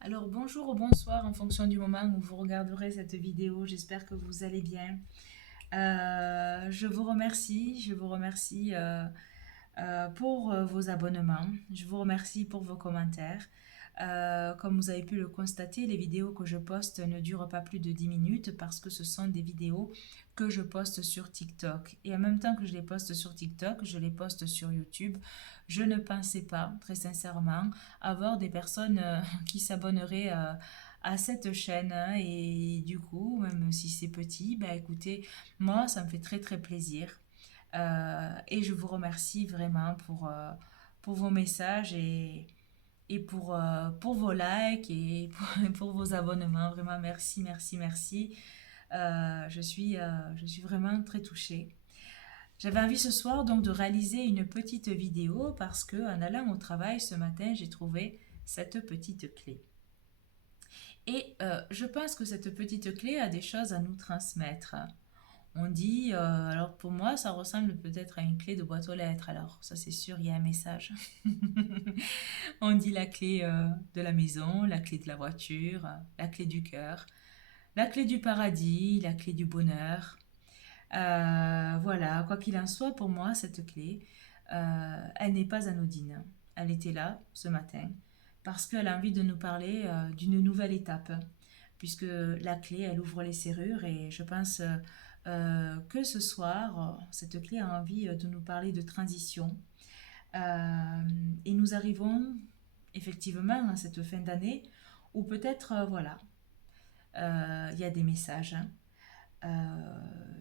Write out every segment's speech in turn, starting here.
Alors bonjour ou bonsoir en fonction du moment où vous regarderez cette vidéo. J'espère que vous allez bien. Je vous remercie pour vos abonnements. Je vous remercie pour vos commentaires. Comme vous avez pu le constater, les vidéos que je poste ne durent pas plus de 10 minutes parce que ce sont des vidéos que je poste sur TikTok. Et en même temps que je les poste sur TikTok, je les poste sur YouTube. Je ne pensais pas, très sincèrement, avoir des personnes qui s'abonneraient à cette chaîne, hein. Et du coup, même si c'est petit, bah écoutez, moi, ça me fait très très plaisir. Et je vous remercie vraiment pour vos messages et pour vos likes et pour vos abonnements. Vraiment, merci, merci, merci. Je suis vraiment très touchée. J'avais envie ce soir donc de réaliser une petite vidéo parce que en allant au travail ce matin, j'ai trouvé cette petite clé. Et je pense que cette petite clé a des choses à nous transmettre. On dit, alors pour moi, ça ressemble peut-être à une clé de boîte aux lettres. Alors, ça c'est sûr, il y a un message. On dit la clé de la maison, la clé de la voiture, la clé du cœur, la clé du paradis, la clé du bonheur. Voilà, quoi qu'il en soit, pour moi, cette clé, elle n'est pas anodine. Elle était là ce matin parce qu'elle a envie de nous parler d'une nouvelle étape, puisque la clé, elle ouvre les serrures et je pense que ce soir, cette clé a envie de nous parler de transition. Et nous arrivons effectivement à cette fin d'année où peut-être, voilà, il y a des messages, hein.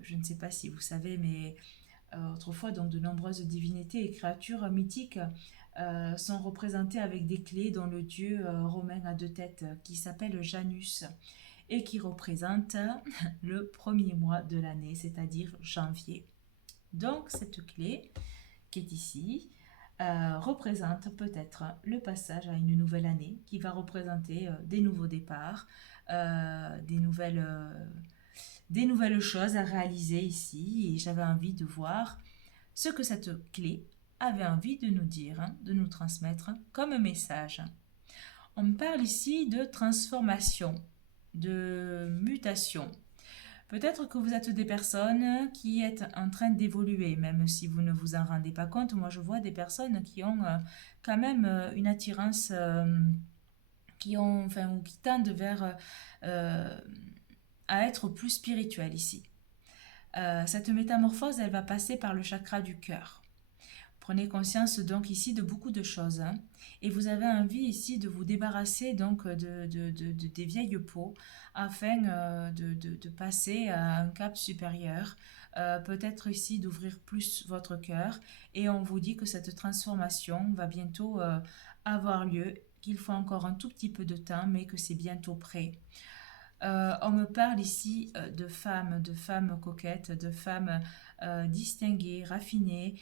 Je ne sais pas si vous savez, mais autrefois, donc, de nombreuses divinités et créatures mythiques sont représentées avec des clés dont le dieu romain à deux têtes qui s'appelle Janus et qui représente le premier mois de l'année, c'est-à-dire janvier. Donc cette clé qui est ici représente peut-être le passage à une nouvelle année qui va représenter des nouveaux départs, des nouvelles choses à réaliser ici et j'avais envie de voir ce que cette clé avait envie de nous dire, hein, de nous transmettre comme message. On parle ici de transformation, de mutation. Peut-être que vous êtes des personnes qui êtes en train d'évoluer, même si vous ne vous en rendez pas compte. Moi, je vois des personnes qui ont quand même une attirance, enfin, ou qui tendent vers euh, à être plus spirituelles ici. Cette métamorphose, elle va passer par le chakra du cœur. Prenez conscience donc ici de beaucoup de choses, hein. Et vous avez envie ici de vous débarrasser donc des vieilles peaux afin de passer à un cap supérieur. Peut-être ici d'ouvrir plus votre cœur et on vous dit que cette transformation va bientôt avoir lieu, qu'il faut encore un tout petit peu de temps mais que c'est bientôt prêt. On me parle ici de femmes coquettes, de femmes distinguées, raffinées,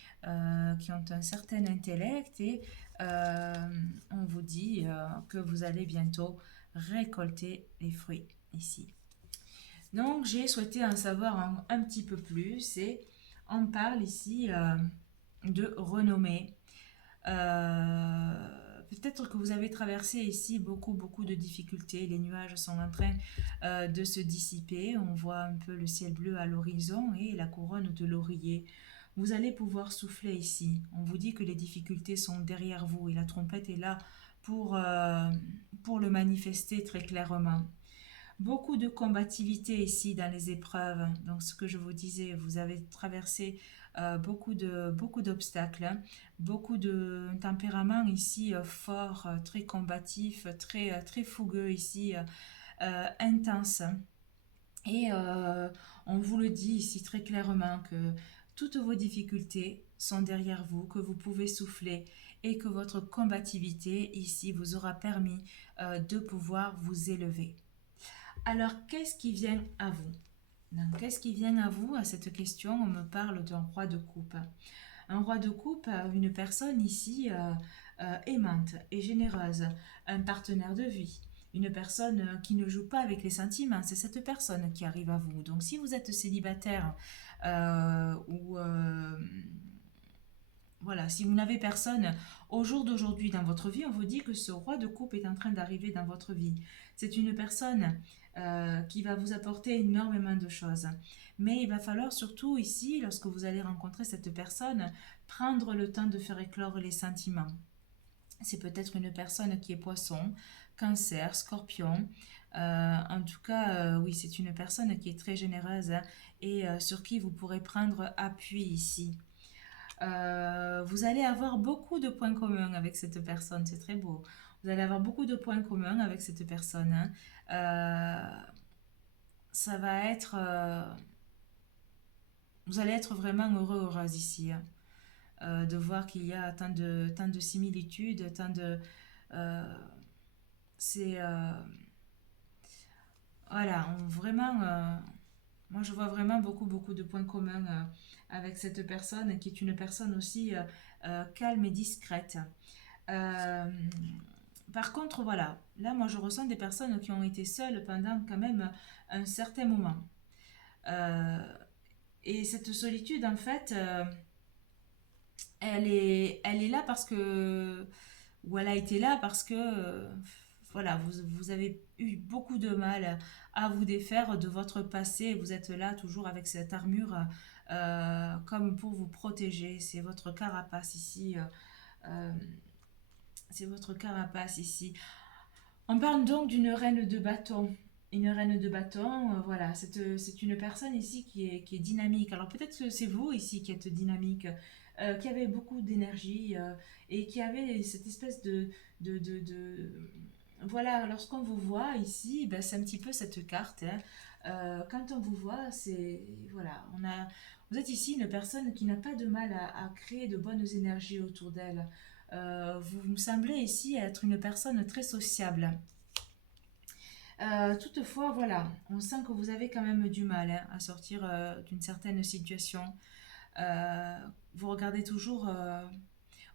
qui ont un certain intellect et on vous dit que vous allez bientôt récolter les fruits ici. Donc j'ai souhaité en savoir un petit peu plus et on parle ici de renommée. Peut-être que vous avez traversé ici beaucoup de difficultés. Les nuages sont en train de se dissiper. On voit un peu le ciel bleu à l'horizon et la couronne de laurier. Vous allez pouvoir souffler ici. On vous dit que les difficultés sont derrière vous et la trompette est là pour, euh, pour le manifester très clairement. Beaucoup de combativité ici dans les épreuves. Donc, ce que je vous disais, vous avez traversé beaucoup d'obstacles, hein. Beaucoup de tempérament ici fort, très combatif, très fougueux ici, intense. Et on vous le dit ici très clairement que toutes vos difficultés sont derrière vous, que vous pouvez souffler et que votre combativité ici vous aura permis de pouvoir vous élever. Alors, qu'est-ce qui vient à vous? Donc, qu'est-ce qui vient à vous à cette question? On me parle d'un roi de coupe. Un roi de coupe, une personne ici aimante et généreuse, un partenaire de vie, une personne qui ne joue pas avec les sentiments. C'est cette personne qui arrive à vous. Donc, si vous êtes célibataire ou voilà, si vous n'avez personne au jour d'aujourd'hui dans votre vie, on vous dit que ce roi de coupe est en train d'arriver dans votre vie. C'est une personne qui va vous apporter énormément de choses. Mais il va falloir surtout ici, lorsque vous allez rencontrer cette personne, prendre le temps de faire éclore les sentiments. C'est peut-être une personne qui est poisson, cancer, scorpion. En tout cas, oui, c'est une personne qui est très généreuse, hein, et sur qui vous pourrez prendre appui ici. Vous allez avoir beaucoup de points communs avec cette personne, c'est très beau. Vous allez avoir beaucoup de points communs avec cette personne, hein. Ça va être... vous allez être vraiment heureux, heureuse ici, hein. De voir qu'il y a tant de similitudes, tant de... euh, c'est... voilà, vraiment... moi, je vois vraiment beaucoup de points communs avec cette personne, qui est une personne aussi calme et discrète. Euh, Par contre, voilà, là, moi, je ressens des personnes qui ont été seules pendant quand même un certain moment. Euh, et cette solitude, en fait, elle est là parce que, ou elle a été là parce que, voilà, vous avez eu beaucoup de mal à vous défaire de votre passé. Vous êtes là toujours avec cette armure comme pour vous protéger. C'est votre carapace ici. Euh, c'est votre carapace ici. On parle donc d'une reine de bâton. Une reine de bâton, voilà, c'est une personne ici qui est dynamique. Alors peut-être que c'est vous ici qui êtes dynamique, qui avez beaucoup d'énergie et qui avez cette espèce de. Voilà, lorsqu'on vous voit ici, ben, c'est un petit peu cette carte, hein. Quand on vous voit, c'est. Voilà, vous êtes ici une personne qui n'a pas de mal à créer de bonnes énergies autour d'elle. Vous me semblez ici être une personne très sociable. Toutefois, voilà, on sent que vous avez quand même du mal, hein, à sortir d'une certaine situation. Euh, vous regardez toujours,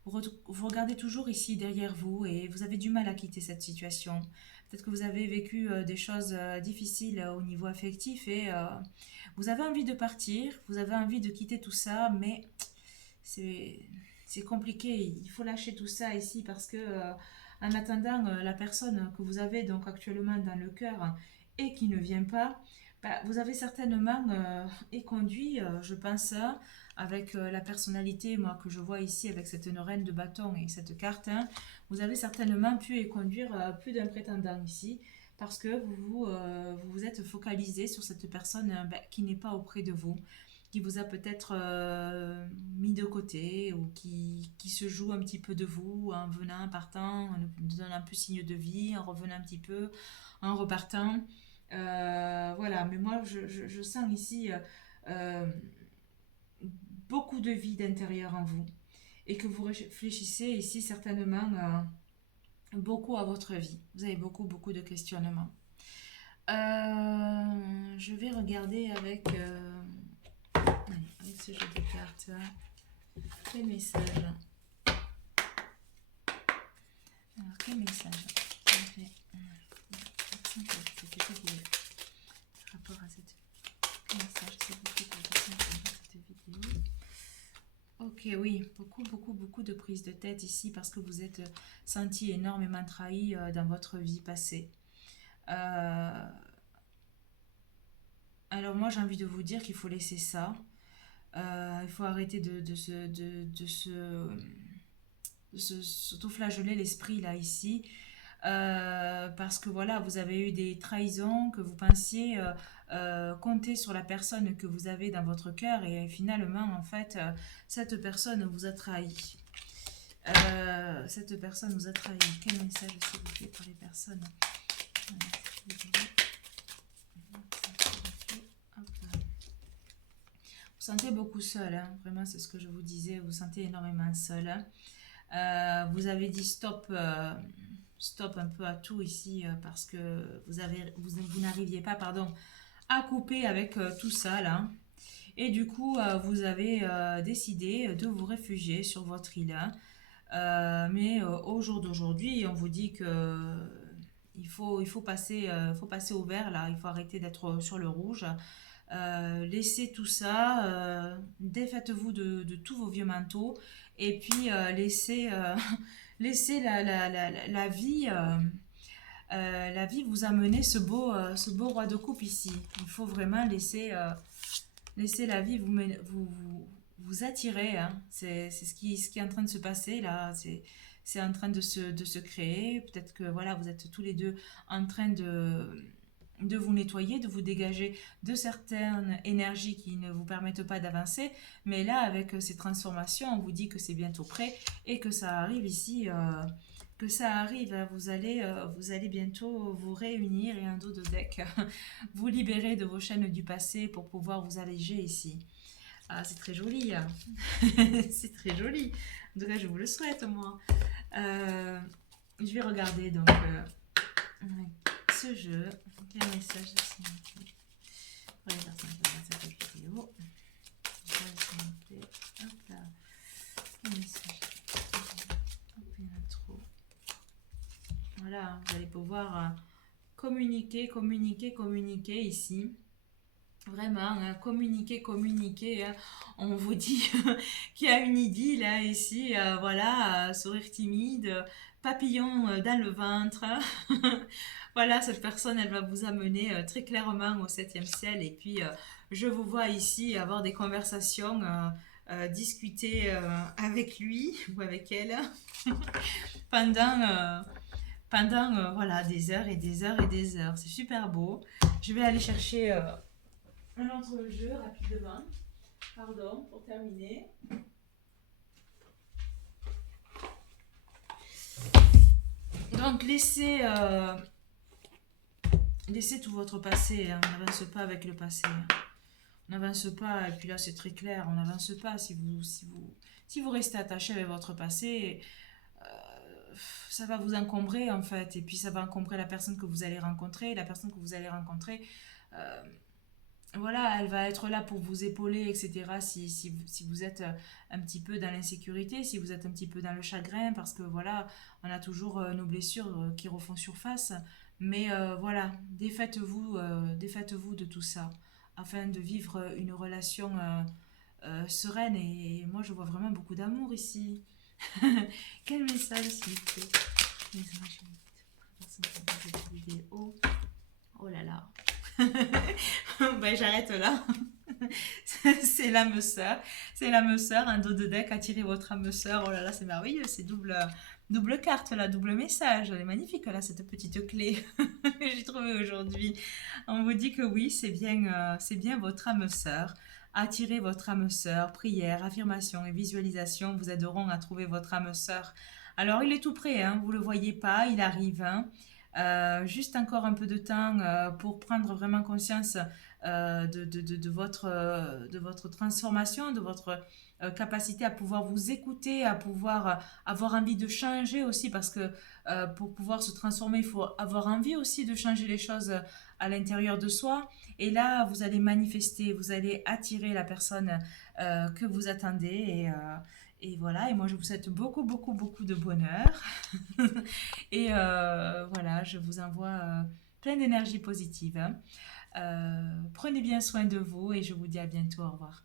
vous regardez toujours ici derrière vous et vous avez du mal à quitter cette situation. Peut-être que vous avez vécu des choses difficiles au niveau affectif et vous avez envie de partir, vous avez envie de quitter tout ça, mais c'est c'est compliqué. Il faut lâcher tout ça ici parce que en attendant la personne que vous avez donc actuellement dans le cœur et qui ne vient pas, bah, vous avez certainement éconduit, je pense, avec la personnalité moi que je vois ici avec cette reine de bâton et cette carte, hein, vous avez certainement pu éconduire plus d'un prétendant ici parce que vous vous êtes focalisé sur cette personne bah, qui n'est pas auprès de vous, qui vous a peut-être mis de côté ou qui se joue un petit peu de vous en venant, en partant, en donnant un peu signe de vie, en revenant un petit peu, en repartant. Voilà, mais moi je sens ici euh, beaucoup de vie d'intérieur en vous et que vous réfléchissez ici certainement beaucoup à votre vie. Vous avez beaucoup de questionnements. Je vais regarder allez, avec ce jeu de cartes. Quel message? Alors, quel message? C'était rapport à cette. Quel message s'il vous plaît pour cette vidéo? Ok, oui, beaucoup de prise de tête ici parce que vous êtes senti énormément trahi dans votre vie passée. Alors moi j'ai envie de vous dire qu'il faut laisser ça. Il faut arrêter de se s'auto-flageller l'esprit là ici. Parce que voilà, vous avez eu des trahisons, que vous pensiez compter sur la personne que vous avez dans votre cœur et finalement en fait cette personne vous a trahi. Cette personne vous a trahi. Quel message s'il vous plaît pour les personnes? Vous sentez beaucoup seul, hein. Vraiment c'est ce que je vous disais, vous vous sentez énormément seul, hein. Vous avez dit stop, stop un peu à tout ici parce que vous n'arriviez pas, pardon, à couper avec tout ça là. Et du coup, vous avez décidé de vous réfugier sur votre île, hein. Mais au jour d'aujourd'hui, on vous dit que il faut passer au vert là. Il faut arrêter d'être sur le rouge. Laissez tout ça, défaites-vous de tous vos vieux manteaux et puis laisser la vie vous amener ce beau roi de coupe ici. Il faut vraiment laisser la vie vous attirer, hein. C'est ce qui est en train de se passer là. C'est en train de se créer. Peut-être que voilà, vous êtes tous les deux en train de vous nettoyer, de vous dégager de certaines énergies qui ne vous permettent pas d'avancer. Mais là, avec ces transformations, on vous dit que c'est bientôt prêt et que ça arrive ici. Que ça arrive, hein. Vous allez bientôt vous réunir et un dos de deck, vous libérer de vos chaînes du passé pour pouvoir vous alléger ici. Ah, c'est très joli, hein. C'est très joli. En tout cas, je vous le souhaite, moi. Je vais regarder donc ce jeu. Quel message de pour les personnes qui regardent cette vidéo. Je vais s'il vous plaît. Hop là. Un message. Hop, il y en a trop. Voilà, vous allez pouvoir communiquer ici. Vraiment, hein, communiquer. Hein. On vous dit qu'il y a une idylle là, ici. Voilà, sourire timide, papillon dans le ventre. Voilà, cette personne, elle va vous amener très clairement au septième ciel. Et puis, je vous vois ici avoir des conversations, discuter avec lui ou avec elle pendant, voilà, des heures et des heures et des heures. C'est super beau. Je vais aller chercher un autre jeu rapidement. Pardon, pour terminer. Donc, laissez tout votre passé. Hein. On n'avance pas avec le passé. On n'avance pas. Et puis là, c'est très clair. On n'avance pas. Si vous restez attaché avec votre passé, ça va vous encombrer en fait. Et puis, ça va encombrer la personne que vous allez rencontrer. La personne que vous allez rencontrer... voilà, elle va être là pour vous épauler, etc. Si vous êtes un petit peu dans l'insécurité, si vous êtes un petit peu dans le chagrin, parce que voilà, on a toujours nos blessures qui refont surface. Mais voilà, défaites-vous de tout ça, afin de vivre une relation sereine. Et moi, je vois vraiment beaucoup d'amour ici. Quel message, s'il vous plaît. Vidéo. Oh là là. Ben, j'arrête là. C'est l'âme sœur. C'est l'âme sœur, un dos de deck, attirez votre âme sœur. Oh là là, c'est merveilleux. C'est double carte, là, double message. Elle est magnifique, là, cette petite clé que j'ai trouvée aujourd'hui. On vous dit que oui, c'est bien votre âme sœur. Attirez votre âme sœur. Prière, affirmation et visualisation vous aideront à trouver votre âme sœur. Alors, il est tout prêt, hein, vous ne le voyez pas, il arrive. Hein. Juste encore un peu de temps pour prendre vraiment conscience de votre transformation, de votre capacité à pouvoir vous écouter, à pouvoir avoir envie de changer aussi, parce que pour pouvoir se transformer, il faut avoir envie aussi de changer les choses à l'intérieur de soi. Et là, vous allez manifester, vous allez attirer la personne que vous attendez. Et voilà, et moi je vous souhaite beaucoup, beaucoup, beaucoup de bonheur. Et voilà, je vous envoie plein d'énergie positive. Hein. Prenez bien soin de vous et je vous dis à bientôt. Au revoir.